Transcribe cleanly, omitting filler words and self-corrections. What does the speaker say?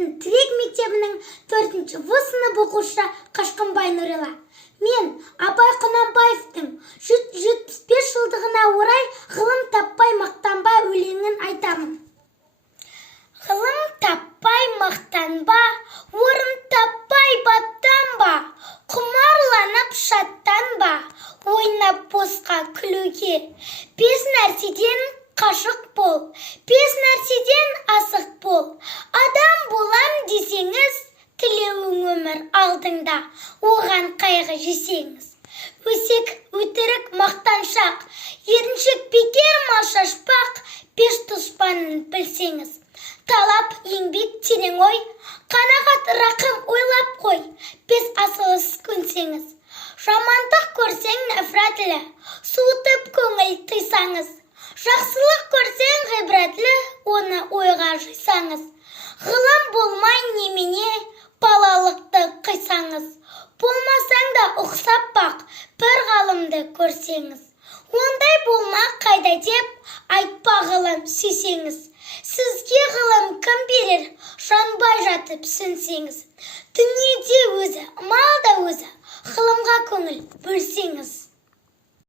алтын тірек мектебінің 4-ші В сынып оқушы Қашқынбай Нұрила. Мен Абай Құнанбаевтың 175 жылдығына орай ғылым таппай мақтанба өлеңін айтамын. Ғылым таппай мақтанба, орын таппай баттанба, құмарланып шаттанба, ойнап босқа күлуге. 5 нәрседен қашық бол, 5 нәрседен асық бол. Адам болам десеңіз, тілеуің өмір алдыңда, оған қайғы жесеңіз. Өсек, өтірік, мақтаншақ, еріншек, бекер, мал шашпақ, 5 тұспанын білсеңіз. Талап, еңбек, терең ой, қанағат, рақым ойлап қой, 5 асылыс көнсеңіз. Жамандық көрсең нәфратлі, суытып көңіл тыйсаңыз. Жақсылық көрсең ғибратлі, оны ойға жойсаңыз. Ғылым болмай немене, балалықты қойсаңыз. Болмасаң да ұқсап бақ, бір ғалымды көрсеңіз. Ондай болма қайда деп, айтпа ғылым сүйсеңіз. Сізге ғылым кім берер, жанбай жатып сүнсеңіз. Дүниеде өзі, малда өзі, ғылымға көңіл бөлсеңіз.